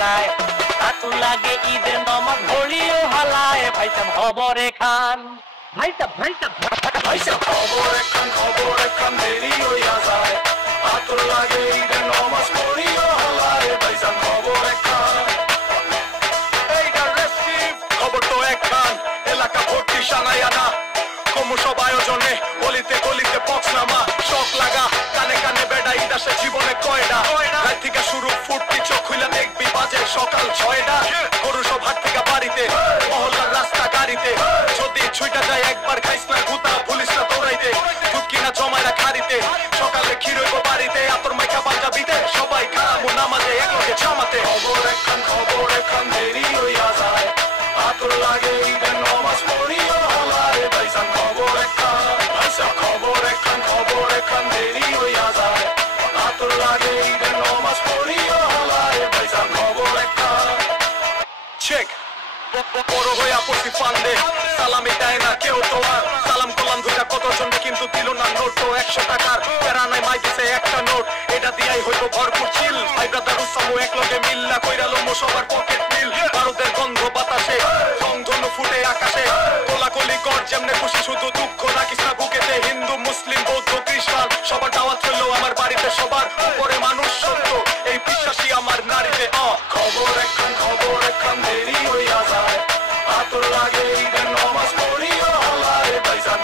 যায় আতুল লাগে ঈদের নামাজ ঘড়িও হালায় ভাইসাব খবরে খান ভাইসাব খবরে খান দেরি হইয়া যায় আতুল লাগে ঈদের নামাজ ঘড়িও হালায় ভাইসাব খবরে খান এইটার রেসিভ খবর তো এক খান এলাকা ভর্তি সানায়ানা কমসব আয়োজনে গলিতে গলিতে পক্সনামা শখ লাগা কানে কানে বেড়া ঈদ আসে জীবনে কয়টা রাত থেকে শুরু ফুটতি চোখ খুলে দেখবি বাজে সকাল 6টা গরু সব হাট থেকে বাড়িতে মহল্লার রাস্তা গাড়িতে যদি ছুইটা যায় একবার খাইস না গুতা পুলিশ না দৌড়াইতে দুধ কিনা জমাইরা খাড়িতে সকালে ক্ষীর হইব বাড়িতে আতর মাইকা পাঞ্জাবিতে সবাই খামু নামাজে একলগে জামাতে খবর এখন দেরি হইয়া যায় আতর লাগে ঈদের নামাজ পড়িও হলায় ভাইসান খবর এখন দেরি হইয়া যায় আতর লাগে ঈদের নামাজ পড়িও হলায় ভাইসান খবর এখন চেক বড় হইয়া পড়ছি ফান্দে সালামি দেয় না কেউ তো আর সালাম করলাম দুইটা কতজনকে কিন্তু দিল না নোট তো 100 টাকার প্যারা নাই মাই দিছে একটা নোট এটা দিয়াই হইব ভরপুর চিল ভাই ব্রাদার উসামু একলগে মিল্লা কইরালো মো সবার পকেট মিল ভারতের গন্ধ বাতাসে রংধনু ফুটে আকাশে কোলাকুলি কর যেমনে খুশি শুধু দুঃখ রাখিস না বুকেতে হিন্দু মুসলিম বৌদ্ধ খ্রিস্টান সবার দাওয়াত হইল আমার বাড়িতে সবার উপরে মানুষ সত্য এই বিশ্বাসী আমার নারীতে খবর এখন দেরি হইয়া যায় আতর লাগে ঈদের নামাজ পড়িও হলায় ভাইসান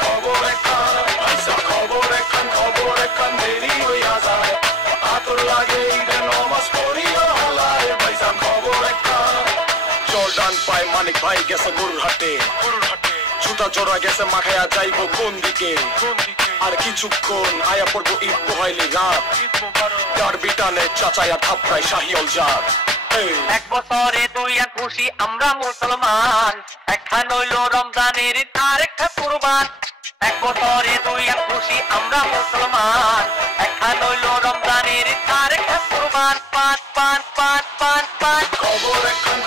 খবর এখন দেরি হইয়া যায় আতর লাগে ঈদের নামাজ পড়িও হলায় ভাইসান খবর এখন জর্ডান পায় মানিক ভাই গেছে গরুর হাটে জুতা জোড়া গেছে মাখায়া যাইব কোন দিকে আর কিছুক্ষণ আয়া পড়বো ঈদ পোহাইলি রাত ডারবি টানে চাচায়া থাপড়ায় শাহিওল জাত এক বছরে দুই এক খুশি আমরা মুসলমান একখান হইল রমজানের আর একটা কুরবান এক বছরে দুই এক খুশি আমরা মুসলমান একখান হইল রমজানের আর একটা কুরবান পান খবর এখন